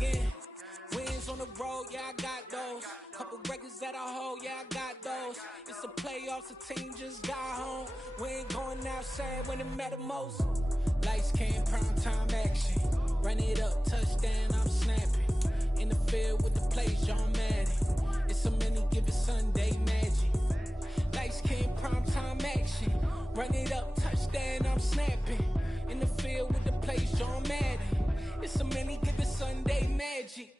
again. Wins on the road, yeah, I got those. Couple records that I hold, yeah, I got those. It's the playoffs, the team just got home. We ain't going outside when it matter most. Lights came, prime time action. Run it up, touchdown, I'm snapping. In the field with the plays, John Madden. It's a many given Sunday magic. Lights came, prime time action. Run it up, touchdown, I'm snapping. In the field with the plays, John Madden. It's a many given Sunday magic.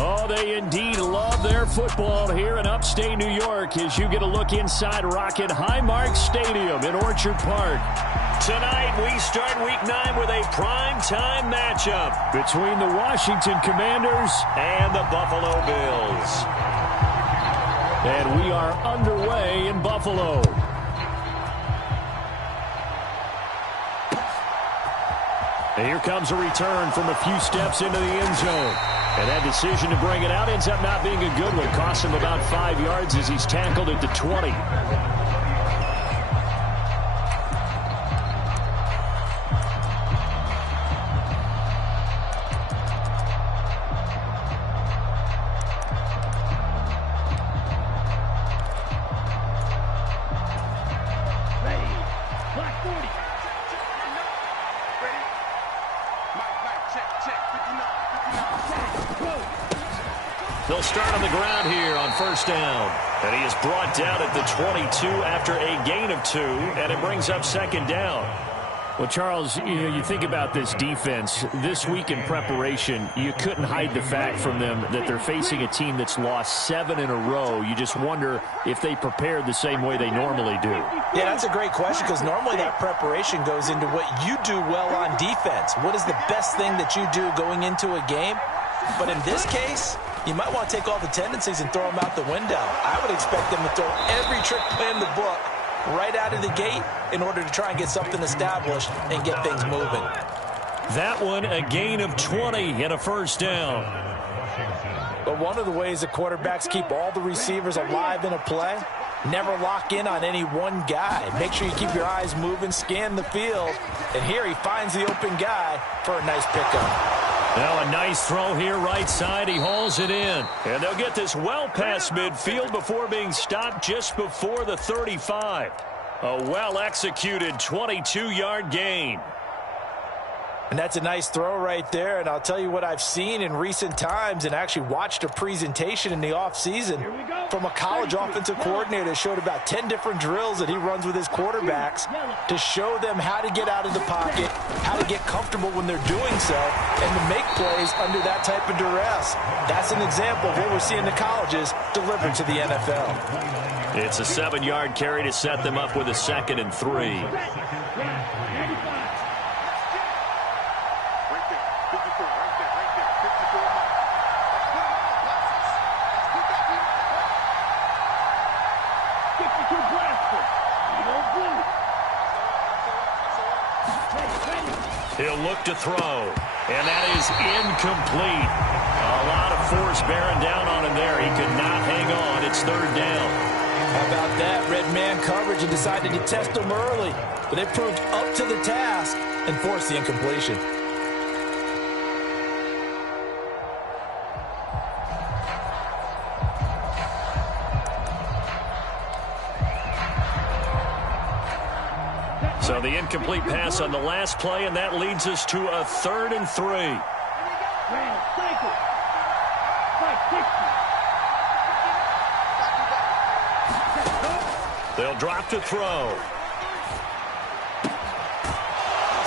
Oh, they indeed love their football here in upstate New York as you get a look inside Rocket Highmark Stadium in Orchard Park. Tonight, we start Week 9 with a primetime matchup between the Washington Commanders and the Buffalo Bills. And we are underway in Buffalo. And here comes a return from a few steps into the end zone. And that decision to bring it out ends up not being a good one. Costs him about 5 yards as he's tackled at the 20. They'll start on the ground here on first down. And he is brought down at the 22 after a gain of 2, and it brings up second down. Well, Charles, you think about this defense. This week in preparation, you couldn't hide the fact from them that they're facing a team that's lost 7 in a row. You just wonder if they prepared the same way they normally do. Yeah, that's a great question because normally that preparation goes into what you do well on defense. What is the best thing that you do going into a game? But in this case, you might want to take all the tendencies and throw them out the window. I would expect them to throw every trick play in the book right out of the gate in order to try and get something established and get things moving. That one, a gain of 20 and a first down. But one of the ways that quarterbacks keep all the receivers alive in a play, never lock in on any one guy. Make sure you keep your eyes moving, scan the field, and here he finds the open guy for a nice pickup. Now a nice throw here right side. He hauls it in. And they'll get this well past midfield before being stopped just before the 35. A well-executed 22-yard gain. And that's a nice throw right there. And I'll tell you what I've seen in recent times and actually watched a presentation in the offseason from a college offensive coordinator that showed about 10 different drills that he runs with his quarterbacks to show them how to get out of the pocket, how to get comfortable when they're doing so, and to make plays under that type of duress. That's an example of what we're seeing the colleges deliver to the NFL. It's a 7-yard carry to set them up with a 2nd and 3. He'll look to throw, and that is incomplete. A lot of force bearing down on him there. He could not hang on. It's 3rd down. How about that? Red man coverage and decided to test him early, but they proved up to the task and forced the incompletion. So the incomplete pass on the last play, and that leads us to a 3rd and 3. They'll drop to throw.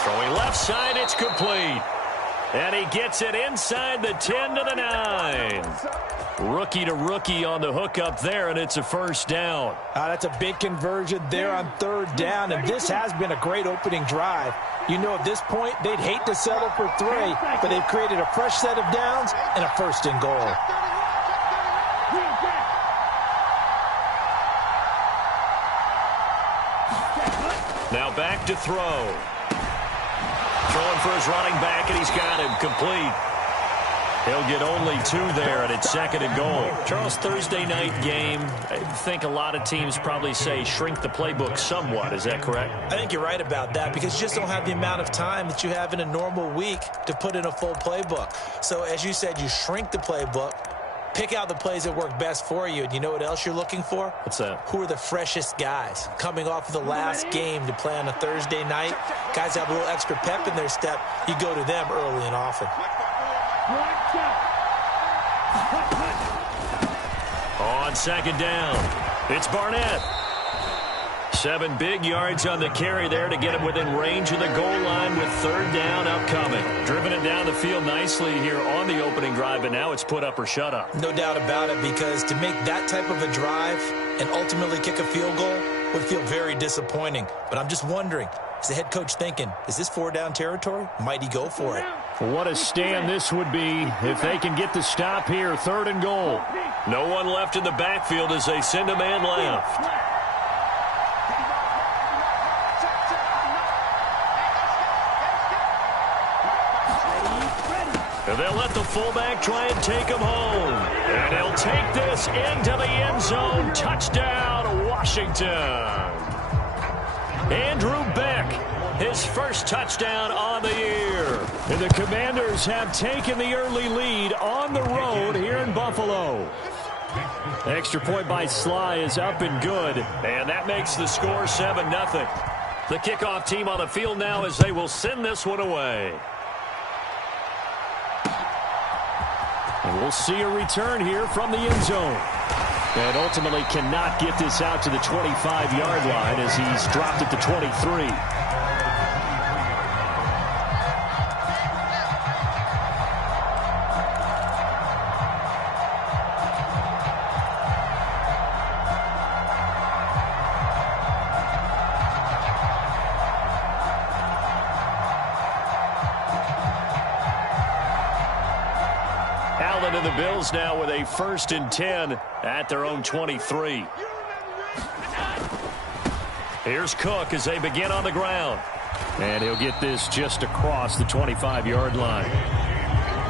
Throwing left side, it's complete. And he gets it inside the 10 to the 9. Rookie to rookie on the hook up there, and it's a first down. That's a big conversion there on 3rd down, and this has been a great opening drive. You know, at this point, they'd hate to settle for 3, but they've created a fresh set of downs and a 1st and goal. Now back to throw. Throwing for his running back, and he's got him complete. He'll get only 2 there, and it's 2nd and goal. Charles, Thursday night game, I think a lot of teams probably say shrink the playbook somewhat. Is that correct? I think you're right about that because you just don't have the amount of time that you have in a normal week to put in a full playbook. So as you said, you shrink the playbook, pick out the plays that work best for you, and you know what else you're looking for? What's that? Who are the freshest guys coming off of the last game to play on a Thursday night? Guys have a little extra pep in their step. You go to them early and often. On 2nd down, it's Barnett. 7 big yards on the carry there to get him within range of the goal line with 3rd down upcoming. Driven it down the field nicely here on the opening drive, and now it's put up or shut up. No doubt about it, because to make that type of a drive and ultimately kick a field goal would feel very disappointing. But I'm just wondering, is the head coach thinking, is this 4-down territory? Might he go for it? What a stand this would be if they can get the stop here. 3rd and goal. No one left in the backfield as they send a man left. And they'll let the fullback try and take him home. And he'll take this into the end zone. Touchdown, Washington. Andrew Beck, his first touchdown on the year. And the Commanders have taken the early lead on the road here in Buffalo. Extra point by Sly is up and good. And that makes the score 7-0. The kickoff team on the field now as they will send this one away. And we'll see a return here from the end zone. And ultimately cannot get this out to the 25-yard line as he's dropped at the 23. And the Bills now with a 1st and 10 at their own 23. Here's Cook as they begin on the ground. And he'll get this just across the 25-yard line.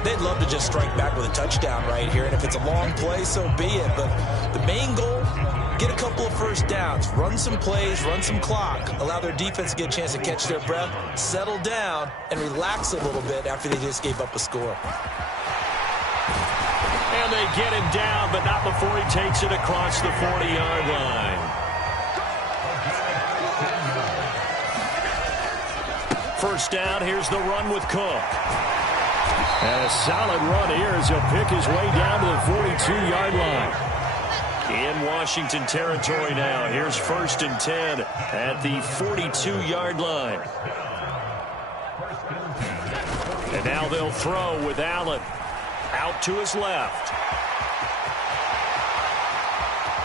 They'd love to just strike back with a touchdown right here. And if it's a long play, so be it. But the main goal, get a couple of 1st downs, run some plays, run some clock, allow their defense to get a chance to catch their breath, settle down, and relax a little bit after they just gave up a score. And they get him down, but not before he takes it across the 40-yard line. First down, here's the run with Cook. And a solid run here as he'll pick his way down to the 42-yard line. In Washington territory now. Here's 1st and 10 at the 42-yard line. And now they'll throw with Allen. Out to his left.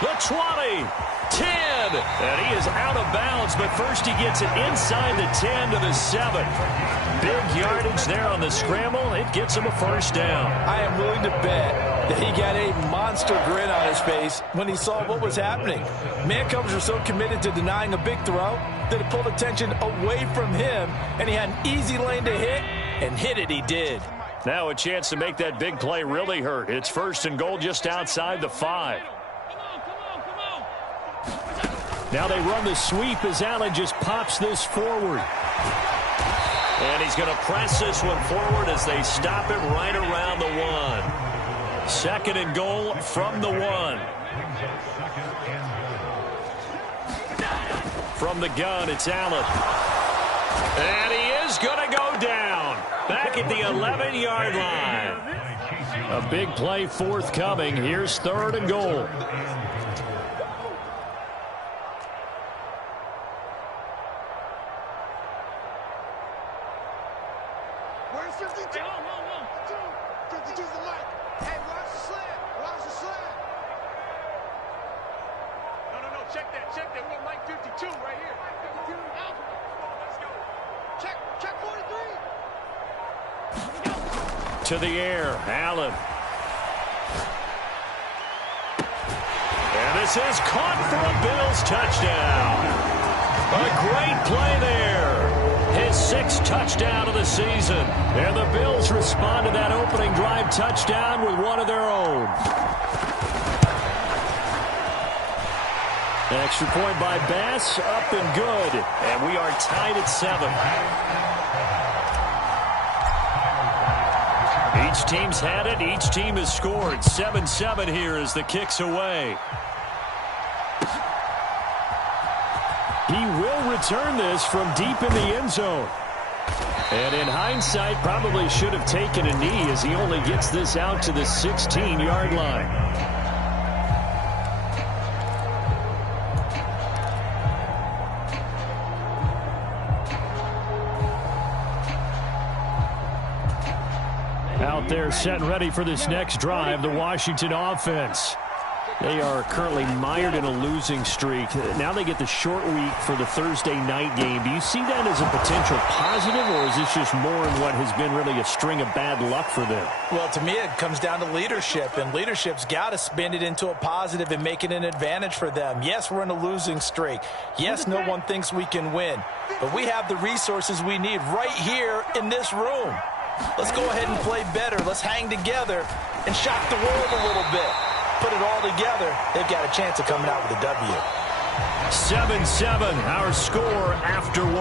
The 20, 10, and he is out of bounds, but first he gets it inside the 10 to the 7. Big yardage there on the scramble. It gets him a 1st down. I am willing to bet that he got a monster grin on his face when he saw what was happening. Mancombs were so committed to denying a big throw that it pulled attention away from him, and he had an easy lane to hit, and hit it he did. Now a chance to make that big play really hurt. It's 1st and goal just outside the 5. Now they run the sweep as Allen just pops this forward. And he's going to press this one forward as they stop it right around the 1. 2nd and goal from the 1. From the gun, it's Allen. And he is going to go down. Back at the 11-yard line. A big play forthcoming. Here's 3rd and goal. Where's 52? 52's the mic. Hey, watch the slant. Watch the slant. No. Check that. We got mic 52 right here. 52. Let's go. Check 43. To the air, Allen. And this is caught for a Bills touchdown. A great play there. his 6th touchdown of the season. And the Bills respond to that opening drive touchdown with one of their own. Extra point by Bass, up and good. And we are tied at 7. Each team's had it. Each team has scored. 7-7 here as the kick's away. He will return this from deep in the end zone. And in hindsight, probably should have taken a knee as he only gets this out to the 16-yard line. Out there set and ready for this next drive, the Washington offense. They are currently mired in a losing streak. Now they get the short week for the Thursday night game. Do you see that as a potential positive, or is this just more in what has been really a string of bad luck for them? Well, to me, it comes down to leadership, and leadership's got to spin it into a positive and make it an advantage for them. Yes, we're in a losing streak. Yes, no one thinks we can win, but we have the resources we need right here in this room. Let's go ahead and play better. Let's hang together and shock the world a little bit. Put it all together, they've got a chance of coming out with a W. 7-7, our score after 1.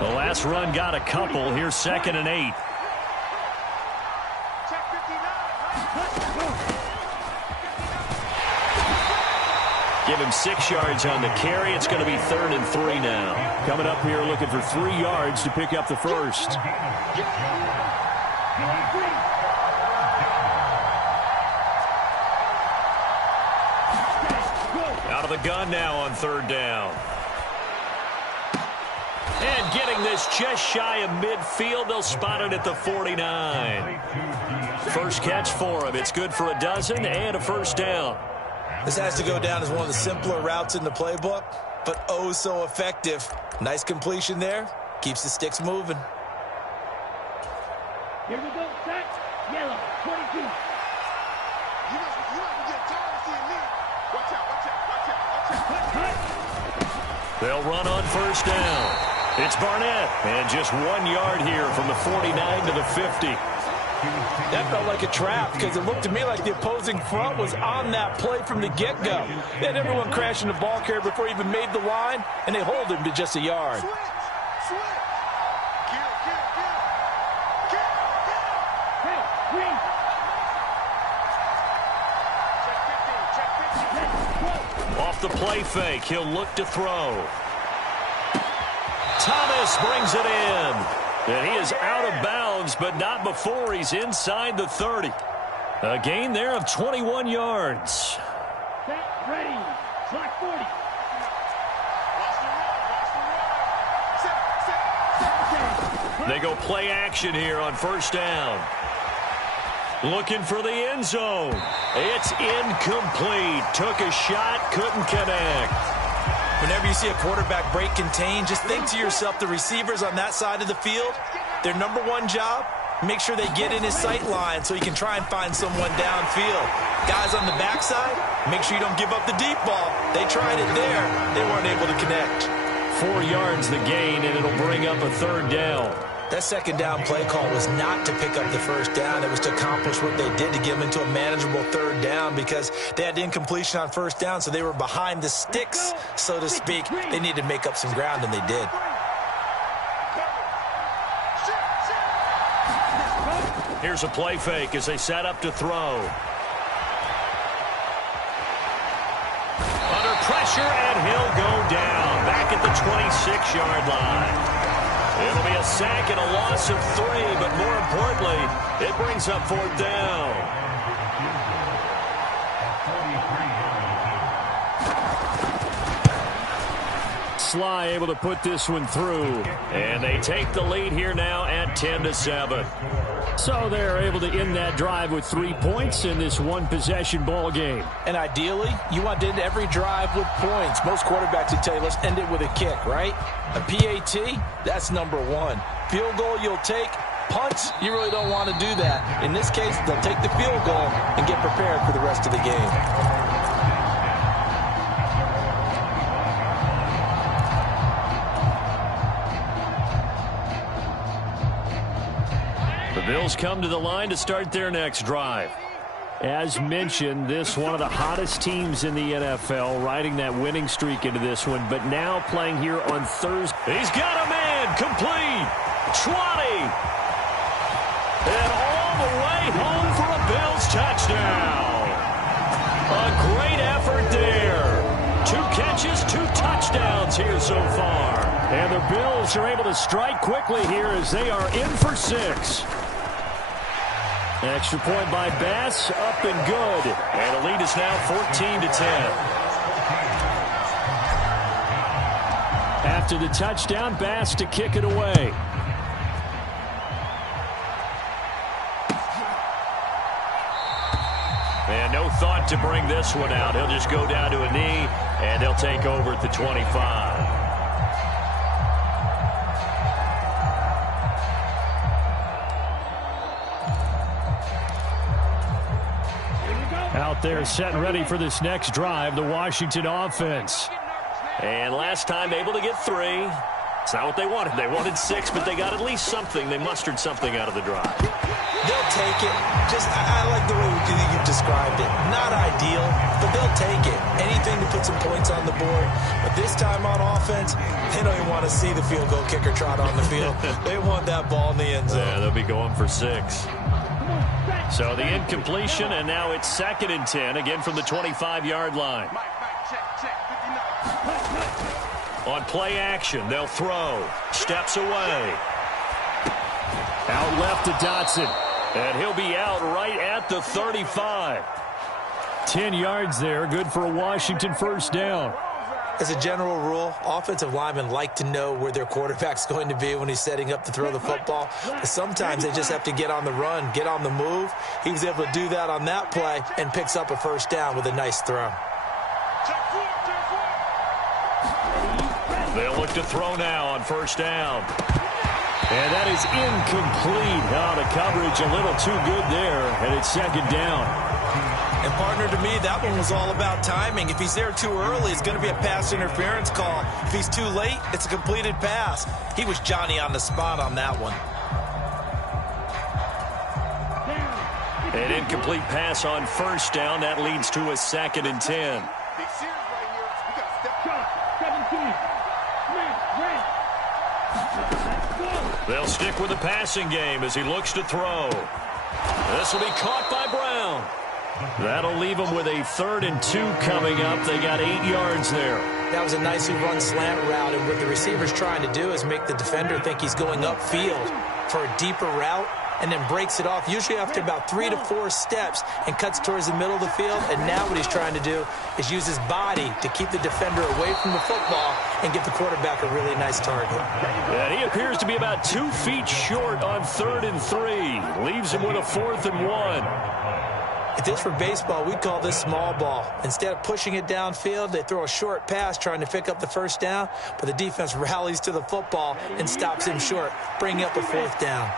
The last run got a couple. Here's 2nd and 8. Give him 6 yards on the carry. It's going to be 3rd and 3 now. Coming up here looking for 3 yards to pick up the first. Out of the gun now on 3rd down. And getting this just shy of midfield. They'll spot it at the 49. First catch for him. It's good for a dozen and a first down. This has to go down as one of the simpler routes in the playbook, but oh so effective. Nice completion there. Keeps the sticks moving. Here we go, set, yellow, 22. You might get tired of seeing me. Watch out. They'll run on first down. It's Barnett, and just 1 yard here from the 49 to the 50. That felt like a trap because it looked to me like the opposing front was on that play from the get-go. They had everyone crashing the ball carrier before he even made the line, and they hold him to just a yard. Off the play fake, he'll look to throw. Thomas brings it in. And he is out of bounds, but not before he's inside the 30. A gain there of 21 yards. Set, ready, clock 40. They go play action here on first down. Looking for the end zone. It's incomplete. Took a shot, couldn't connect. Whenever you see a quarterback break contain, just think to yourself, the receivers on that side of the field, their number one job, make sure they get in his sight line so he can try and find someone downfield. Guys on the backside, make sure you don't give up the deep ball. They tried it there. They weren't able to connect. 4 yards the gain, and it'll bring up a 3rd down. That 2nd down play call was not to pick up the first down. It was to accomplish what they did, to get them into a manageable 3rd down, because they had incompletion on first down, so they were behind the sticks, so to speak. They needed to make up some ground, and they did. Here's a play fake as they set up to throw. Under pressure, and he'll go down. Back at the 26-yard line. It'll be a sack and a loss of 3, but more importantly, it brings up 4th down. Sly able to put this one through, and they take the lead here now at 10-7. So they're able to end that drive with 3 points in this one-possession ball game. And ideally, you want to end every drive with points. Most quarterbacks would tell you, let's end it with a kick, right? A PAT, that's number 1. Field goal you'll take, Punts, you really don't want to do that. In this case, they'll take the field goal and get prepared for the rest of the game. The Bills come to the line to start their next drive. As mentioned, this one of the hottest teams in the NFL, riding that winning streak into this one, but now playing here on Thursday. He's got a man, complete, 20, and all the way home for a Bills touchdown. A great effort there. 2 catches, 2 touchdowns here so far. And the Bills are able to strike quickly here as they are in for 6. Extra point by Bass, up and good. And the lead is now 14-10. After the touchdown, Bass to kick it away. And no thought to bring this one out. He'll just go down to a knee, and they'll take over at the 25. Out there set and ready for this next drive, the Washington offense. And last time able to get 3. It's not what they wanted. They wanted 6, but they got at least something. They mustered something out of the drive. They'll take it. I like the way you described it. Not ideal, but they'll take it. Anything to put some points on the board. But this time on offense, they don't even want to see the field goal kicker trot on the field. They want that ball in the end zone. Yeah, they'll be going for 6. So the incompletion, and now it's 2nd and 10, again from the 25-yard line. On play action, they'll throw. Steps away. Out left to Dotson. And he'll be out right at the 35. 10 yards there, good for a Washington first down. As a general rule, offensive linemen like to know where their quarterback's going to be when he's setting up to throw the football. But sometimes they just have to get on the run, get on the move. He was able to do that on that play and picks up a first down with a nice throw. They'll look to throw now on first down. And that is incomplete. Out of coverage, a little too good there, and it's 2nd down. And partner, to me, that one was all about timing. If he's there too early, it's going to be a pass interference call. If he's too late, it's a completed pass. He was Johnny on the spot on that one. An incomplete pass on first down. That leads to a 2nd and 10. They'll stick with the passing game as he looks to throw. This will be caught by Brown. That'll leave them with a 3rd and 2 coming up. They got 8 yards there. That was a nicely run slant route, and what the receiver's trying to do is make the defender think he's going upfield for a deeper route, and then breaks it off, usually after about 3 to 4 steps, and cuts towards the middle of the field. And now what he's trying to do is use his body to keep the defender away from the football and give the quarterback a really nice target. And he appears to be about 2 feet short on 3rd and 3. Leaves him with a 4th and 1. If this were baseball, we'd call this small ball. Instead of pushing it downfield, they throw a short pass trying to pick up the first down, but the defense rallies to the football and stops him short, bringing up a 4th down.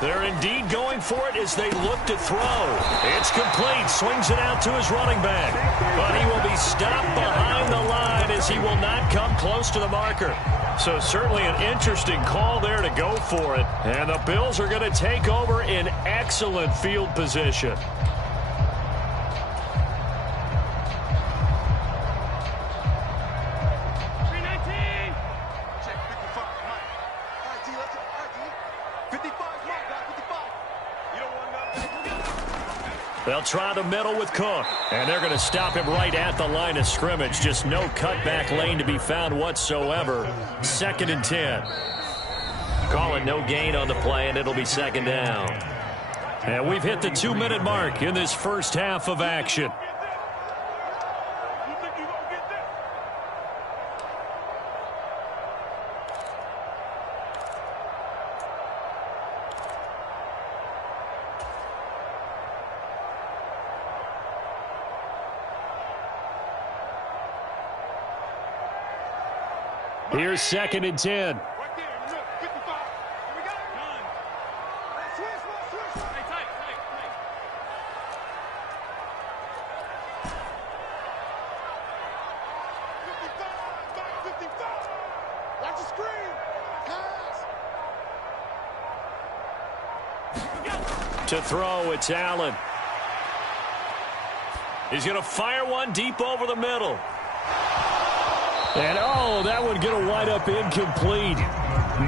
They're indeed going for it as they look to throw. It's complete. Swings it out to his running back. But he will be stopped behind the line as he will not come close to the marker. So certainly an interesting call there to go for it. And the Bills are going to take over in excellent field position. They'll try the middle with Cook, and they're going to stop him right at the line of scrimmage. Just no cutback lane to be found whatsoever. 2nd and 10. Call it no gain on the play, and it'll be 2nd down. And we've hit the 2-minute mark in this first half of action. Here's 2nd and 10. Right there. Look, 55. Here we go. Done. Switch. Hey, tight. 55. Watch the screen. Pass. To throw, it's Allen. He's going to fire one deep over the middle. And, that would get a wind up incomplete.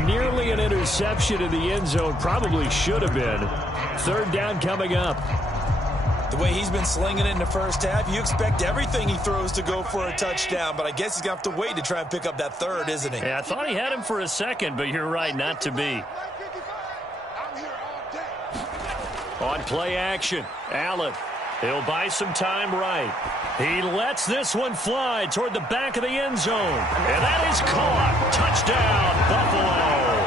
Nearly an interception in the end zone. Probably should have been. 3rd down coming up. The way he's been slinging it in the first half, you expect everything he throws to go for a touchdown, but I guess he's going to have to wait to try and pick up that 3rd, isn't he? Yeah, I thought he had him for a second, but you're right, not to be. I'm here all day. On play action, Allen. He'll buy some time right. He lets this one fly toward the back of the end zone. And that is caught. Touchdown, Buffalo.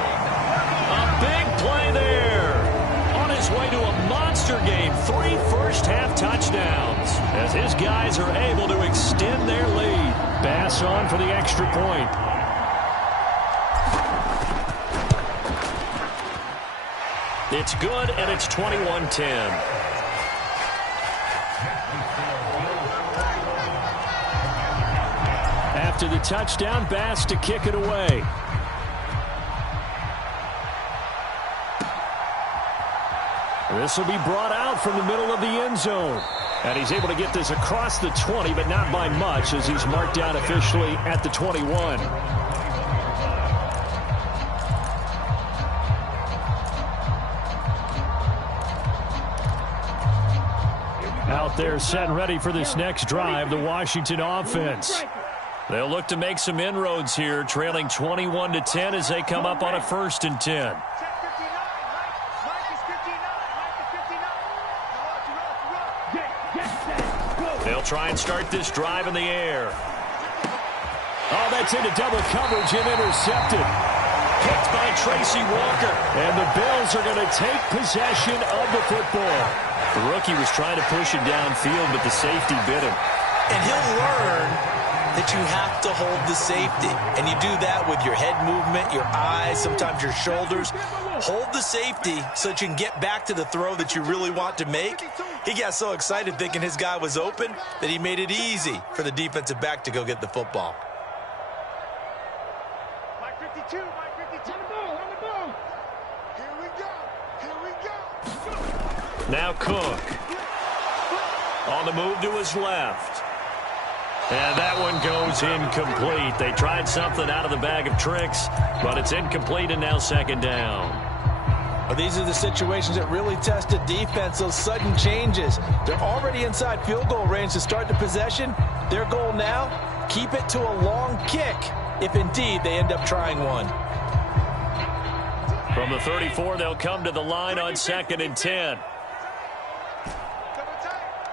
A big play there. On his way to a monster game. 3 first-half touchdowns. As his guys are able to extend their lead. Bass on for the extra point. It's good, and it's 21-10. After the touchdown, Bass to kick it away. This will be brought out from the middle of the end zone. And he's able to get this across the 20, but not by much, as he's marked down officially at the 21. Out there set and ready for this next drive, the Washington offense. They'll look to make some inroads here, trailing 21-10 as they come up on a 1st and 10. Check 59. Mike is 59. They'll try and start this drive in the air. Oh, that's into double coverage and intercepted. Picked by Tracy Walker. And the Bills are going to take possession of the football. The rookie was trying to push him downfield, but the safety bit him. And he'll learn that you have to hold the safety. And you do that with your head movement, your eyes, sometimes your shoulders. Hold the safety so that you can get back to the throw that you really want to make. He got so excited thinking his guy was open that he made it easy for the defensive back to go get the football. Mike 52. On the ball. Here we go. Now Cook. On the move to his left. And that one goes incomplete. They tried something out of the bag of tricks, but it's incomplete and now 2nd down. Well, these are the situations that really test a defense, those sudden changes. They're already inside field goal range to start the possession. Their goal now, keep it to a long kick, if indeed they end up trying one. From the 34, they'll come to the line on 2nd and 10.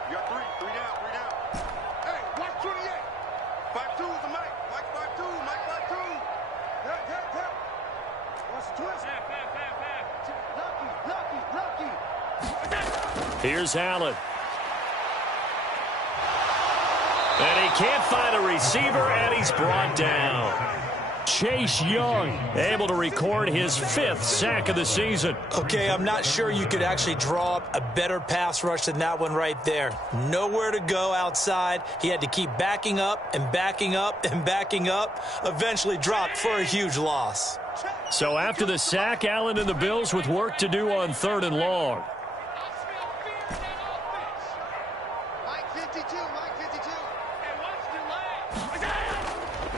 You got 3 down. Hey, watch 28. 5-2 is the Mike. Mike 5-2. Yeah. Watch the twist. Lucky. Here's Allen. And he can't find a receiver, and he's brought down. Chase Young able to record his 5th sack of the season. Okay, I'm not sure you could actually draw up a better pass rush than that one right there. Nowhere to go outside. He had to keep backing up and backing up and backing up. Eventually dropped for a huge loss. So after the sack, Allen and the Bills with work to do on 3rd and long. Mike 52.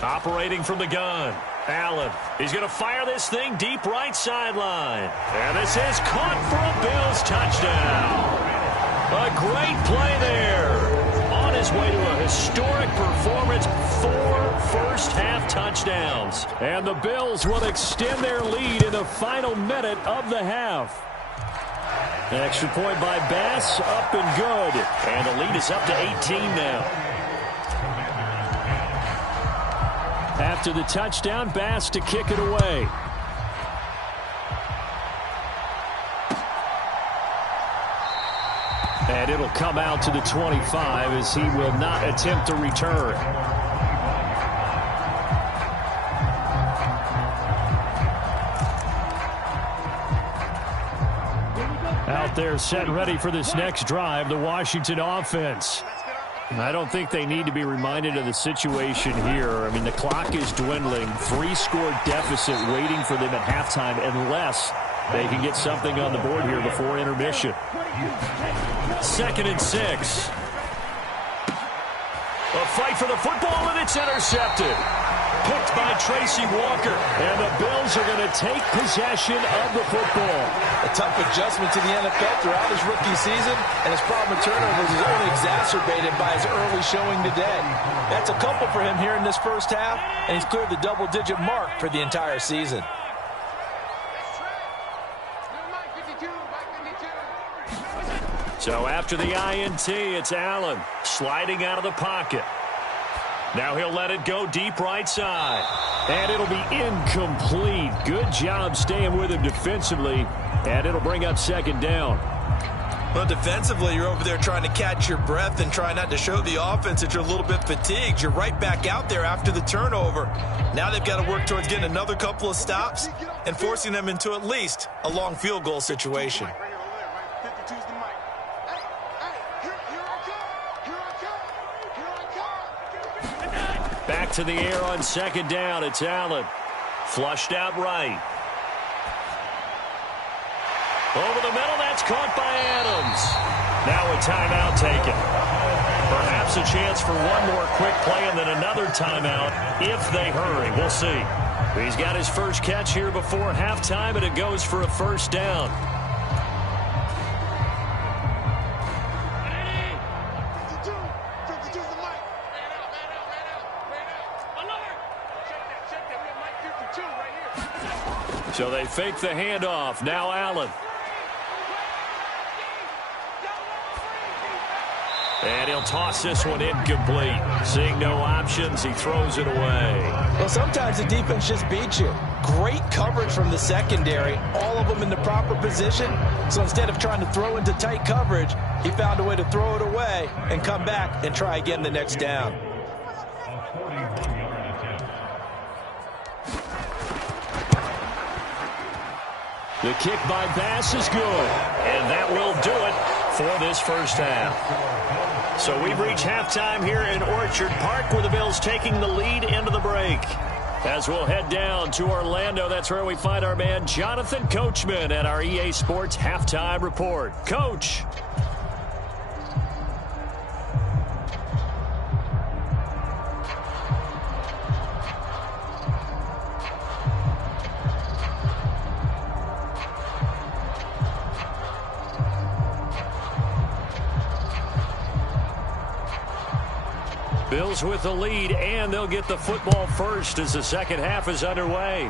Operating from the gun, Allen. He's going to fire this thing deep right sideline. And this is caught for a Bills touchdown. A great play there. On his way to a historic performance, 4 first-half touchdowns. And the Bills will extend their lead in the final minute of the half. An extra point by Bass, up and good. And the lead is up to 18 now. After the touchdown, Bass to kick it away. And it'll come out to the 25 as he will not attempt to return. there set and ready for this next drive, the Washington offense. I don't think they need to be reminded of the situation here. I mean, the clock is dwindling. 3-score deficit waiting for them at halftime unless they can get something on the board here before intermission. 2nd and 6. A fight for the football, and it's intercepted. Picked by Tracy Walker. And the Bills are going to take possession of the football. A tough adjustment to the NFL throughout his rookie season, and his problem with turnovers is only exacerbated by his early showing today. That's a couple for him here in this first half, and he's cleared the double-digit mark for the entire season. So after the INT, it's Allen sliding out of the pocket. Now he'll let it go deep right side. And it'll be incomplete. Good job staying with him defensively. And it'll bring up 2nd down. Well, defensively, you're over there trying to catch your breath and try not to show the offense that you're a little bit fatigued. You're right back out there after the turnover. Now they've got to work towards getting another couple of stops and forcing them into at least a long field goal situation. Back to the air on 2nd down. It's Allen. Flushed out right. Over the middle, that's caught by Adams. Now a timeout taken. Perhaps a chance for one more quick play and then another timeout if they hurry. We'll see. He's got his first catch here before halftime, and it goes for a 1st down. So they fake the handoff. Now Allen. And he'll toss this one incomplete. Seeing no options, he throws it away. Well, sometimes the defense just beats you. Great coverage from the secondary. All of them in the proper position. So instead of trying to throw into tight coverage, he found a way to throw it away and come back and try again the next down. The kick by Bass is good, and that will do it for this first half. So we've reached halftime here in Orchard Park, where the Bills taking the lead into the break. As we'll head down to Orlando, that's where we find our man Jonathan Coachman at our EA Sports Halftime Report. Coach. Bills with the lead, and they'll get the football first as the second half is underway.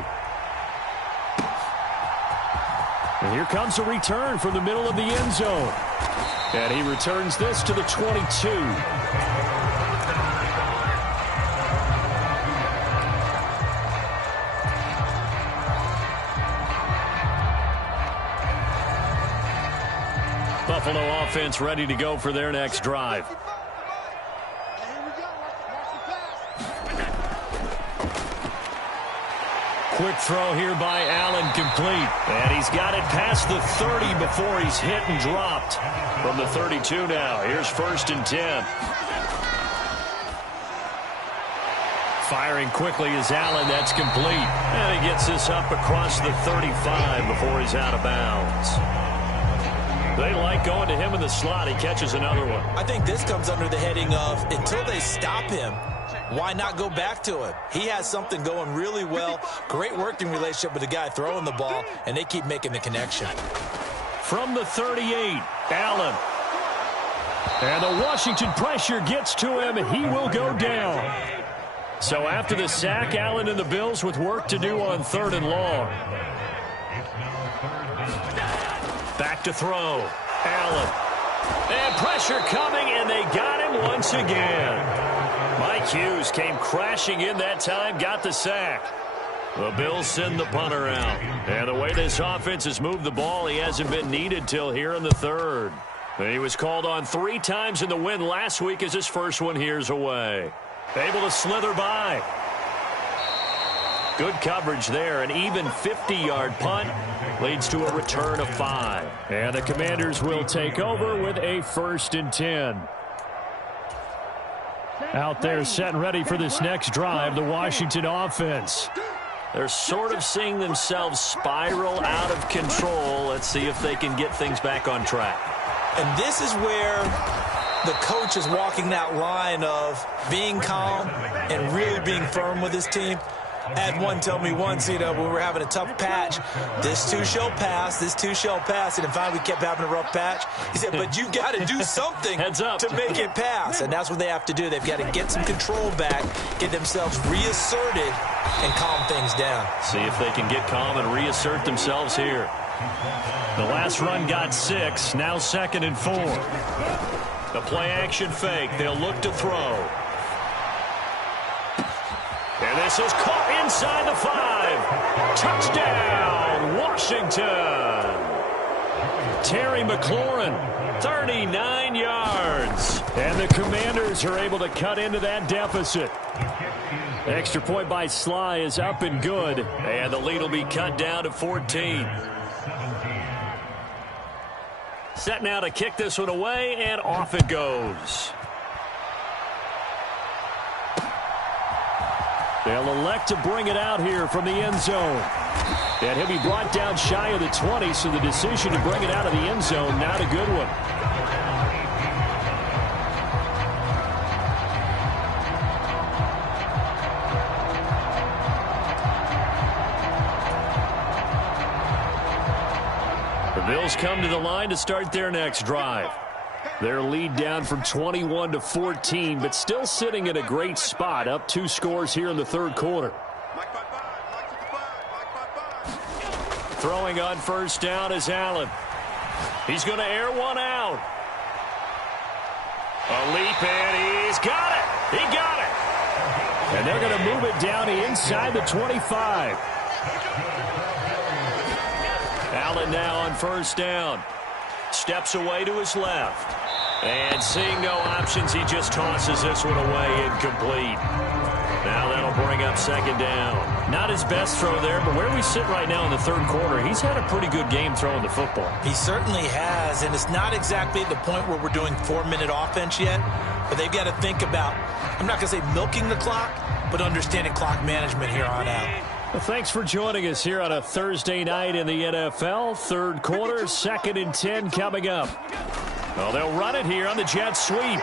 And here comes a return from the middle of the end zone. And he returns this to the 22. Buffalo offense ready to go for their next drive. Quick throw here by Allen, complete. And he's got it past the 30 before he's hit and dropped. From the 32 now, here's 1st and 10. Firing quickly is Allen, that's complete. And he gets this up across the 35 before he's out of bounds. They like going to him in the slot. He catches another one. I think this comes under the heading of until they stop him, why not go back to it? He has something going really well. Great working relationship with the guy throwing the ball, and they keep making the connection. From the 38, Allen. And the Washington pressure gets to him. He will go down. So after the sack, Allen and the Bills with work to do on 3rd and long. Back to throw. Allen. And pressure coming, and they got him once again. Mike Hughes came crashing in that time, got the sack. The Bills send the punter out. And the way this offense has moved the ball, he hasn't been needed till here in the 3rd. And he was called on 3 times in the win last week as his first one here's away. Able to slither by. Good coverage there. An even 50-yard punt leads to a return of 5. And the Commanders will take over with a 1st and 10. Out there set and ready for this next drive, the Washington offense. They're sort of seeing themselves spiral out of control. Let's see if they can get things back on track. And this is where the coach is walking that line of being calm and really being firm with his team. I had one tell me once, when we were having a tough patch, this too shall pass, this too shall pass, and finally we kept having a rough patch. He said, but you got to do something to make it pass, and that's what they have to do. They've got to get some control back, get themselves reasserted, and calm things down. See if they can get calm and reassert themselves here. The last run got 6, now 2nd and 4. The play-action fake, they'll look to throw. And this is caught inside the 5. Touchdown, Washington. Terry McLaurin, 39 yards. And the Commanders are able to cut into that deficit. Extra point by Sly is up and good. And the lead will be cut down to 14. Set now to kick this one away, and off it goes. They'll elect to bring it out here from the end zone. And he'll be brought down shy of the 20, so the decision to bring it out of the end zone, not a good one. The Bills come to the line to start their next drive. Their lead down from 21 to 14, but still sitting in a great spot, up 2 scores here in the 3rd quarter. Throwing on 1st down is Allen. He's going to air one out. A leap, and he's got it. He got it. And they're going to move it down inside the 25. Allen now on 1st down. Steps away to his left. And seeing no options, he just tosses this one away, incomplete. Now that'll bring up 2nd down. Not his best throw there, but where we sit right now in the 3rd quarter, he's had a pretty good game throwing the football. He certainly has, and it's not exactly at the point where we're doing 4-minute offense yet, but they've got to think about, I'm not going to say milking the clock, but understanding clock management here on out. Well, thanks for joining us here on a Thursday night in the NFL. 3rd quarter, 2nd and 10 coming up. Well, they'll run it here on the jet sweep.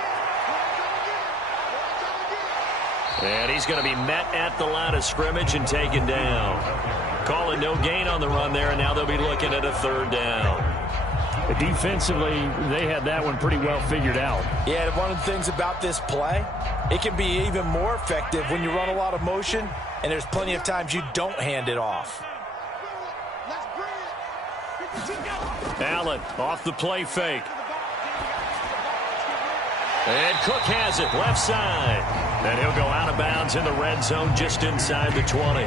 And he's going to be met at the line of scrimmage and taken down. Calling no gain on the run there, and now they'll be looking at a 3rd down. Defensively, they had that one pretty well figured out. Yeah, and one of the things about this play, it can be even more effective when you run a lot of motion, and there's plenty of times you don't hand it off. Allen off the play fake. And Cook has it left side. And he'll go out of bounds in the red zone just inside the 20.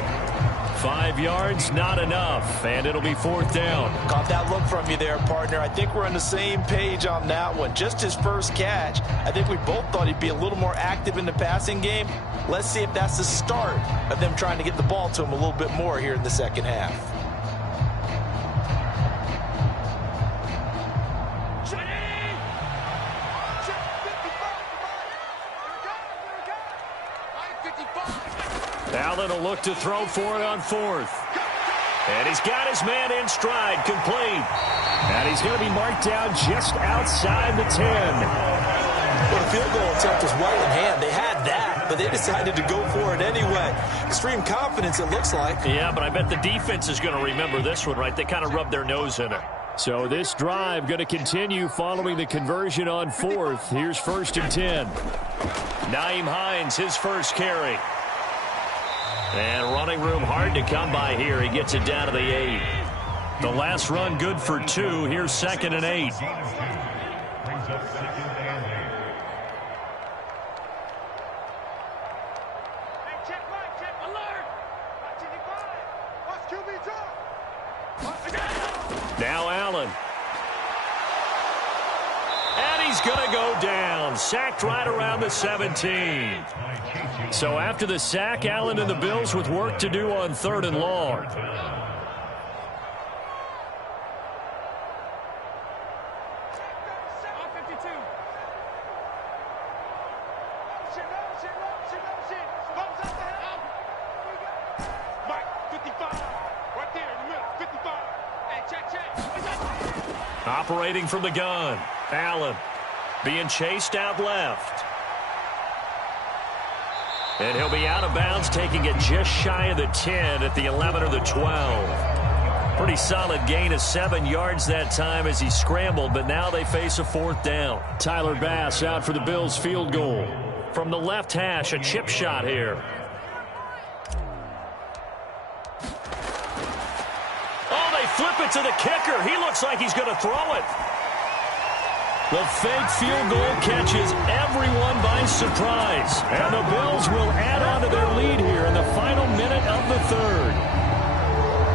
5 yards, not enough. And it'll be 4th down. Caught that look from you there, partner. I think we're on the same page on that one. Just his first catch. I think we both thought he'd be a little more active in the passing game. Let's see if that's the start of them trying to get the ball to him a little bit more here in the 2nd half. Allen will look to throw for it on 4th. And he's got his man in stride, complete. And he's going to be marked down just outside the 10. Well, the field goal attempt was well in hand. They had that, but they decided to go for it anyway. Extreme confidence, it looks like. Yeah, but I bet the defense is going to remember this one, right? They kind of rubbed their nose in it. So this drive going to continue following the conversion on 4th. Here's 1st and 10. Nyheim Hines, his first carry. And running room hard to come by here. He gets it down to the 8. The last run good for 2. Here's 2nd and 8. Now Allen. And he's he's going to go down. Sacked right around the 17. So after the sack, Allen and the Bills with work to do on 3rd and long. Operating from the gun, Allen being chased out left. And he'll be out of bounds, taking it just shy of the 10 at the 11 or the 12. Pretty solid gain of 7 yards that time as he scrambled, but now they face a 4th down. Tyler Bass out for the Bills field goal. From the left hash, a chip shot here. Flip it to the kicker. He looks like he's going to throw it. The fake field goal catches everyone by surprise. And the Bills will add on to their lead here in the final minute of the 3rd.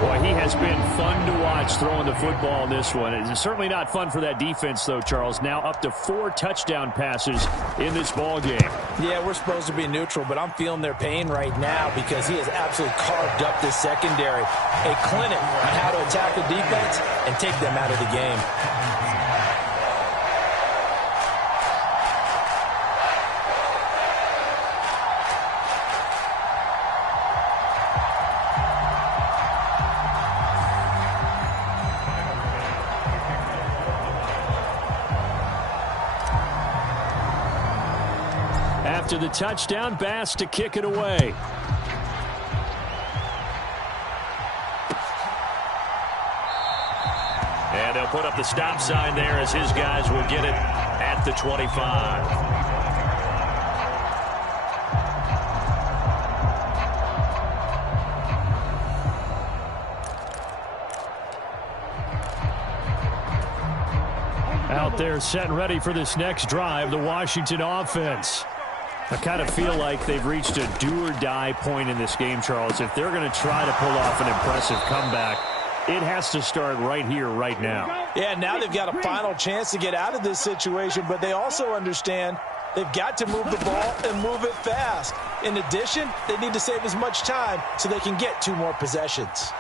Boy, he has been fun to watch throwing the football in this one. It's certainly not fun for that defense, though, Charles. Now up to 4 touchdown passes in this ball game. Yeah, we're supposed to be neutral, but I'm feeling their pain right now because he has absolutely carved up this secondary. A clinic on how to attack the defense and take them out of the game. After the touchdown, Bass to kick it away. And they'll put up the stop sign there as his guys will get it at the 25. Out there set and ready for this next drive, the Washington offense. I kind of feel like they've reached a do-or-die point in this game, Charles. If they're going to try to pull off an impressive comeback, it has to start right here, right now. Yeah, now they've got a final chance to get out of this situation, but they also understand they've got to move the ball and move it fast. In addition, they need to save as much time so they can get 2 more possessions.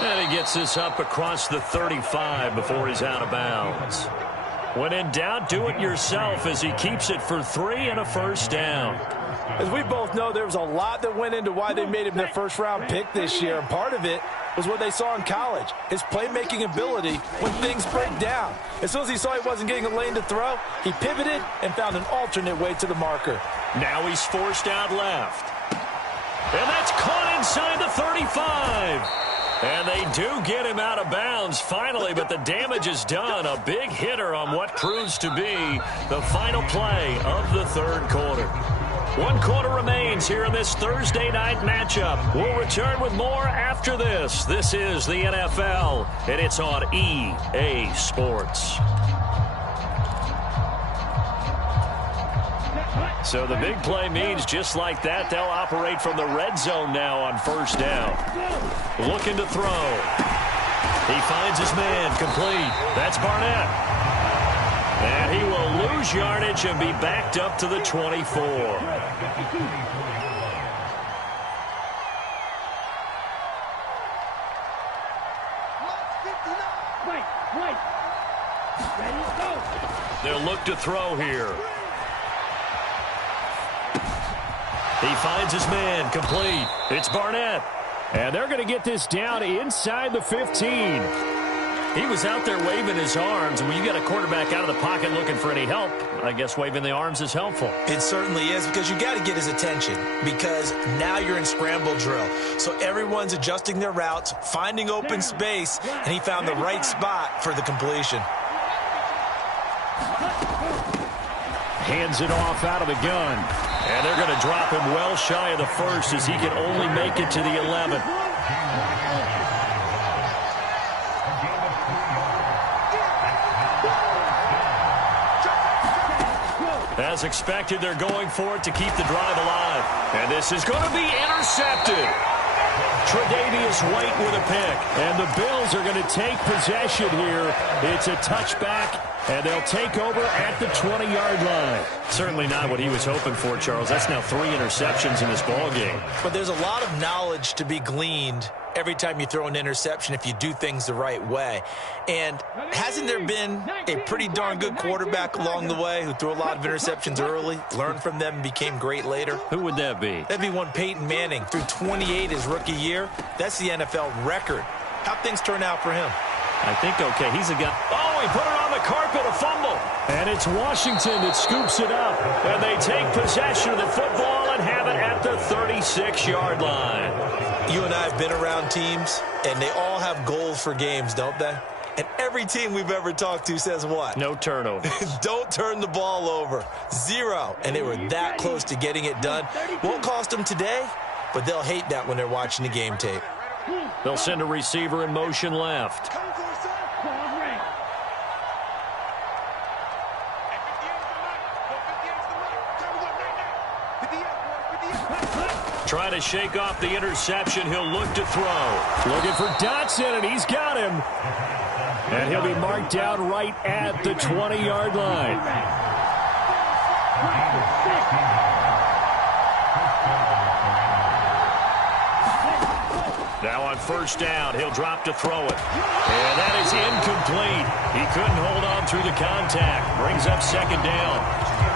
And he gets this up across the 35 before he's out of bounds. When in doubt, do it yourself as he keeps it for 3 and a first down. As we both know, there was a lot that went into why they made him their first-round pick this year, and part of it was what they saw in college, his playmaking ability when things break down. As soon as he saw he wasn't getting a lane to throw, he pivoted and found an alternate way to the marker. Now he's forced out left. And that's caught inside the 35. And they do get him out of bounds finally, but the damage is done. A big hitter on what proves to be the final play of the 3rd quarter. 1 quarter remains here in this Thursday night matchup. We'll return with more after this. This is the NFL, and it's on EA Sports. So the big play means just like that, they'll operate from the red zone now on 1st down. Looking to throw. He finds his man, complete. That's Barnett. And he will lose yardage and be backed up to the 24. They'll look to throw here. He finds his man, complete. It's Barnett. And they're going to get this down inside the 15. He was out there waving his arms. When you got a quarterback out of the pocket looking for any help, I guess waving the arms is helpful. It certainly is, because you got to get his attention, because now you're in scramble drill. So everyone's adjusting their routes, finding open space, and he found the right spot for the completion. Hands it off out of the gun. And they're going to drop him well shy of the 1st as he can only make it to the 11. As expected, they're going for it to keep the drive alive. And this is going to be intercepted. Tre'Davious White with a pick. And the Bills are going to take possession here. It's a touchback And they'll take over at the 20-yard line. Certainly not what he was hoping for, Charles. That's now 3 interceptions in this ball game. But there's a lot of knowledge to be gleaned every time you throw an interception if you do things the right way. And hasn't there been a pretty darn good quarterback along the way who threw a lot of interceptions early, learned from them, and became great later? Who would that be? That'd be one Peyton Manning. Threw 28 his rookie year. That's the NFL record. How'd things turn out for him? I think okay. He's a guy. Oh, he put it on the carpet, a fumble. And it's Washington that scoops it up. And they take possession of the football and have it at the 36-yard line. You and I have been around teams, and they all have goals for games, don't they? And every team we've ever talked to says what? No turnover. Don't turn the ball over. 0. And they were that close to getting it done. Won't cost them today, but they'll hate that when they're watching the game tape. They'll send a receiver in motion left. Trying to shake off the interception. He'll look to throw. Looking for Dotson, and he's got him. And he'll be marked down right at the 20-yard line. Now on first down, he'll drop to throw it. And that is incomplete. He couldn't hold on through the contact. Brings up second down.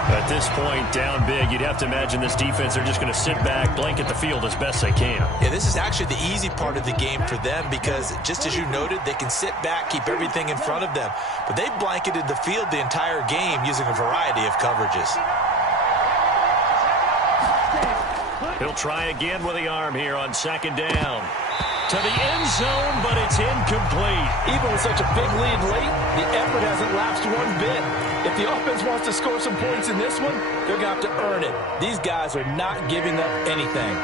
At this point, down big, you'd have to imagine this defense, they're just going to sit back, blanket the field as best they can. Yeah, this is actually the easy part of the game for them because, just as you noted, they can sit back, keep everything in front of them. But they've blanketed the field the entire game using a variety of coverages. He'll try again with the arm here on second down. To the end zone, but it's incomplete. Even with such a big lead late, the effort hasn't lapsed one bit. If the offense wants to score some points in this one, they're going to have to earn it. These guys are not giving up anything.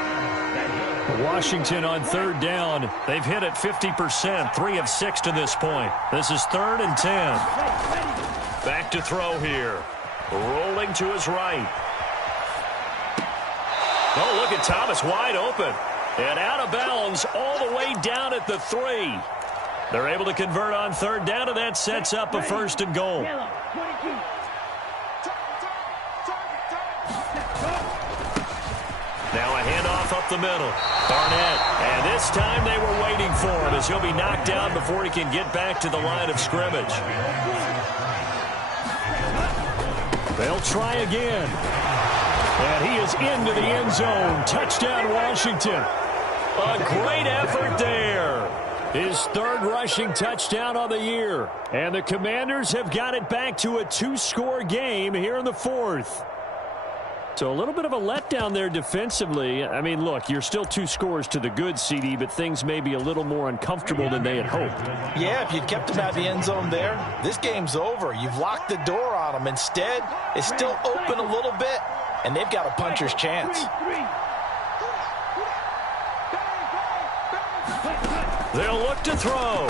Washington on third down. They've hit it 50%, 3 of 6 to this point. This is 3rd and 10. Back to throw here. Rolling to his right. Oh, look at Thomas wide open. And out of bounds all the way down at the 3. They're able to convert on third down, and that sets up a 1st and goal. Now a handoff up the middle. Barnett. And this time they were waiting for him as he'll be knocked down before he can get back to the line of scrimmage. They'll try again. And he is into the end zone. Touchdown, Washington. A great effort there. His 3rd rushing touchdown on the year. And the Commanders have got it back to a 2-score game here in the 4th. So a little bit of a letdown there defensively. I mean, look, you're still 2 scores to the good, CD, but things may be a little more uncomfortable than they had hoped. Yeah, if you'd kept them out of the end zone there, this game's over. You've locked the door on them. Instead, it's still open a little bit, and they've got a puncher's chance. They'll look to throw.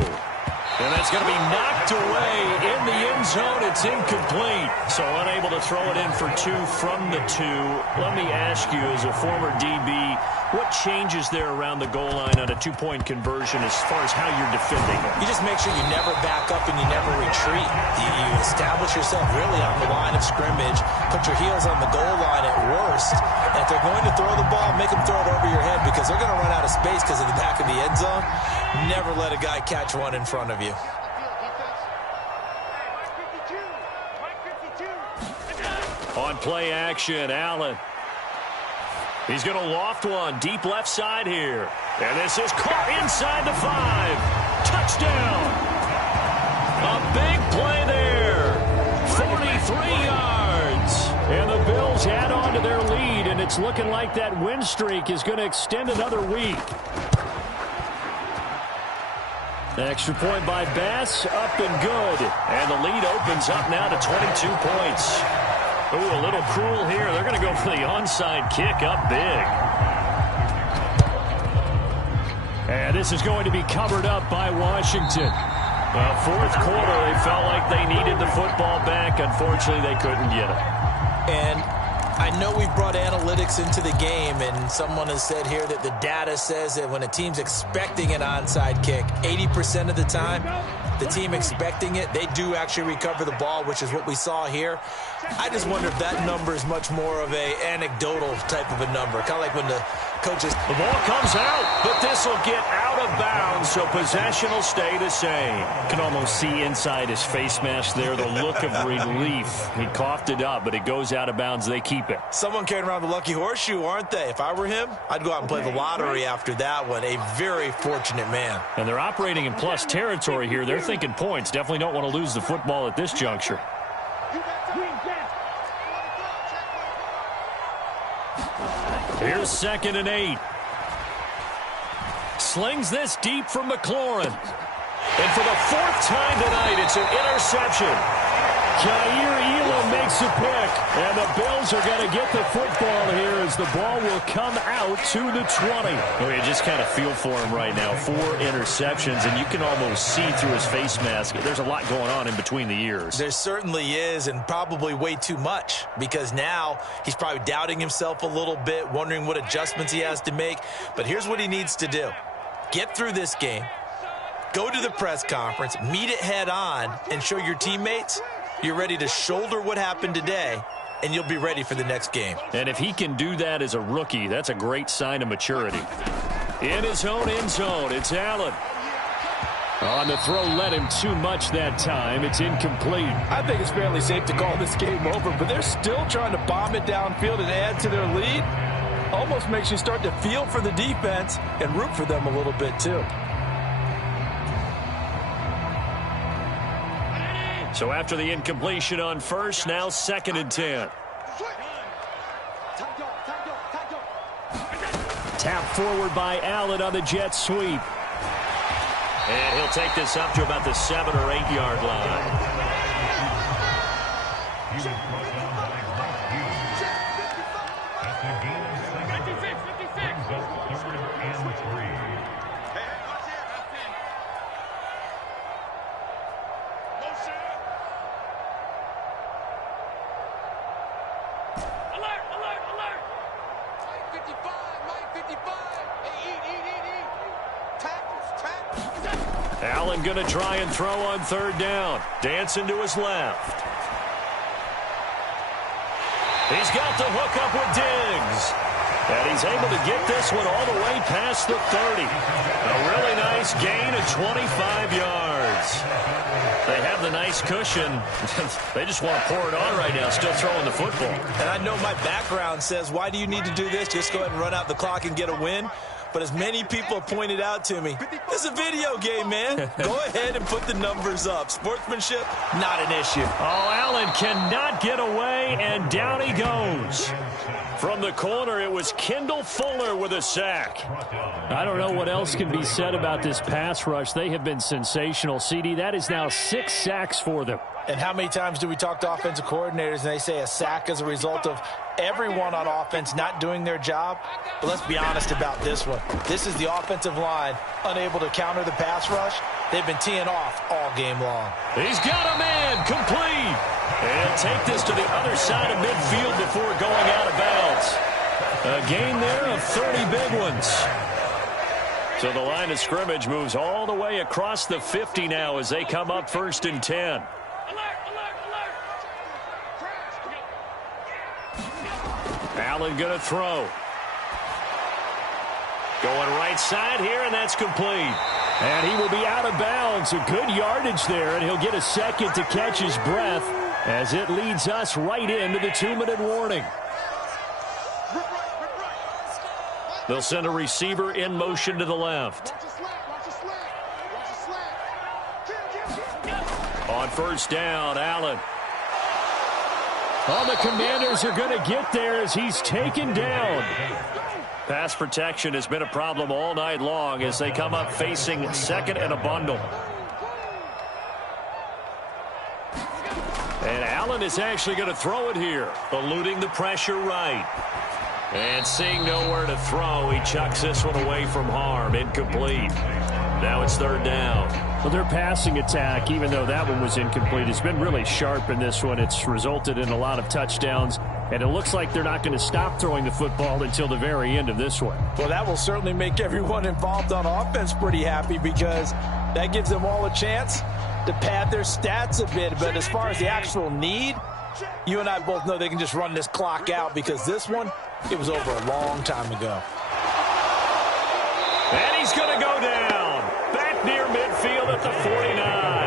And that's going to be knocked away in the end zone. It's incomplete. So unable to throw it in for 2 from the 2. Let me ask you, as a former DB, what changes there around the goal line on a 2-point conversion as far as how you're defending it? You just make sure you never back up and you never retreat. You establish yourself really on the line of scrimmage, put your heels on the goal line at worst. And if they're going to throw the ball, make them throw it over your head because they're going to run out of space because of the back of the end zone. Never let a guy catch one in front of you. On play action, Allen. He's going to loft one deep left side here. And this is caught inside the 5. Touchdown. A big play there. 43 yards. And the Bills add on to their lead, and it's looking like that win streak is going to extend another week. Extra point by Bass, up and good. And the lead opens up now to 22 points. Ooh, a little cruel here. They're going to go for the onside kick up big. And this is going to be covered up by Washington. 4th quarter, they felt like they needed the football back. Unfortunately, they couldn't get it. And I know we've brought analytics into the game, and someone has said here that the data says that when a team's expecting an onside kick, 80% of the time, the team expecting it, they do actually recover the ball, which is what we saw here. I just wonder if that number is much more of a anecdotal type of a number, kind of like when the coaches... The ball comes out, but this will get out of bounds, so possession will stay the same. You can almost see inside his face mask there the look of relief. He coughed it up, but it goes out of bounds. They keep it. Someone carrying around the lucky horseshoe, aren't they? If I were him, I'd go out and play the lottery after that one. A very fortunate man. And they're operating in plus territory here. They're thinking points. Definitely don't want to lose the football at this juncture. Here's 2nd and 8. Slings this deep from McLaurin. And for the 4th time tonight, it's an interception. Jair Elam makes a pick, and the Bills are going to get the football here as the ball will come out to the 20. Oh, you just kind of feel for him right now. 4 interceptions, and you can almost see through his face mask. There's a lot going on in between the ears. There certainly is, and probably way too much, because now he's probably doubting himself a little bit, wondering what adjustments he has to make. But here's what he needs to do. Get through this game, go to the press conference, meet it head on, and show your teammates you're ready to shoulder what happened today, and you'll be ready for the next game. And if he can do that as a rookie, that's a great sign of maturity. In his own end zone, it's Allen. On the throw, led him too much that time. It's incomplete. I think it's fairly safe to call this game over, but they're still trying to bomb it downfield and add to their lead. Almost makes you start to feel for the defense and root for them a little bit, too. So after the incompletion on first, now 2nd and 10. Tap forward by Allen on the jet sweep. And he'll take this up to about the 7 or 8 yard line. Allen going to try and throw on 3rd down. Dancing to his left. He's got the hook up with Diggs. And he's able to get this one all the way past the 30. A really nice gain of 25 yards. They have the nice cushion. They just want to pour it on right now, still throwing the football. And I know my background says, why do you need to do this? Just go ahead and run out the clock and get a win. But as many people have pointed out to me, it's a video game, man. Go ahead and put the numbers up. Sportsmanship, not an issue. Oh, Allen cannot get away, and down he goes. From the corner, it was Kendall Fuller with a sack. I don't know what else can be said about this pass rush. They have been sensational. CD, that is now 6 sacks for them. And how many times do we talk to offensive coordinators and they say a sack is a result of everyone on offense not doing their job? But let's be honest about this one. This is the offensive line unable to counter the pass rush. They've been teeing off all game long. He's got a man complete. And take this to the other side of midfield before going out of bounds. A gain there of 30 big ones. So the line of scrimmage moves all the way across the 50 now as they come up 1st and 10. Allen going to throw. Going right side here, and that's complete. And he will be out of bounds. A good yardage there, and he'll get a second to catch his breath as it leads us right into the 2-minute warning. They'll send a receiver in motion to the left. On 1st down, Allen. Oh, the Commanders are going to get there as he's taken down. Pass protection has been a problem all night long as they come up facing 2nd and a bundle. And Allen is actually going to throw it here, eluding the pressure right. And seeing nowhere to throw, he chucks this one away from harm. Incomplete. Now it's 3rd down. Well, their passing attack, even though that one was incomplete, has been really sharp in this one. It's resulted in a lot of touchdowns, and it looks like they're not going to stop throwing the football until the very end of this one. Well, that will certainly make everyone involved on offense pretty happy because that gives them all a chance to pad their stats a bit. But as far as the actual need, you and I both know they can just run this clock out because this one, it was over a long time ago. And he's going to go down. Back near midfield at the 49.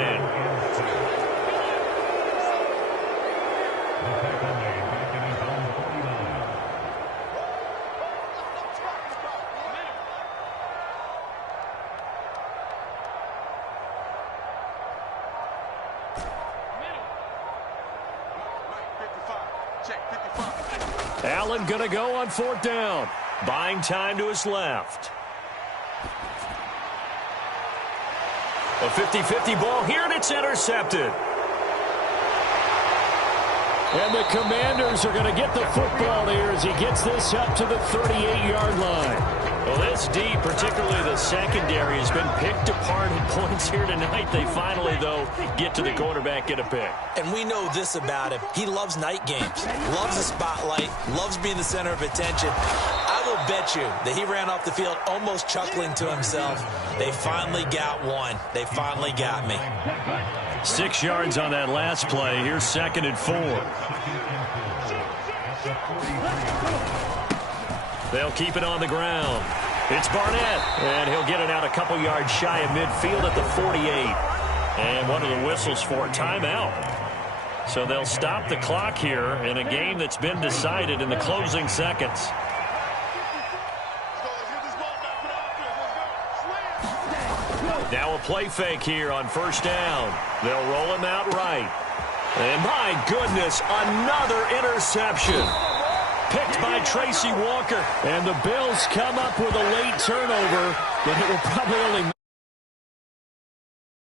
Allen going to go on 4th down. Buying time to his left. A 50-50 ball here, and it's intercepted. And the Commanders are going to get the football here as he gets this up to the 38-yard line. Well, this D, particularly the secondary, has been picked apart at points here tonight. They finally, though, get to the quarterback, get a pick. And we know this about him. He loves night games, loves the spotlight, loves being the center of attention. I will bet you that he ran off the field almost chuckling to himself. They finally got one. They finally got me. 6 yards on that last play. Here's 2nd and 4. They'll keep it on the ground. It's Barnett, and he'll get it out a couple yards shy of midfield at the 48. And one of the whistles for a timeout. So they'll stop the clock here in a game that's been decided in the closing seconds. Now a play fake here on 1st down. They'll roll him out right. And my goodness, another interception. Picked by Tracy Walker. And the Bills come up with a late turnover, but it will probably only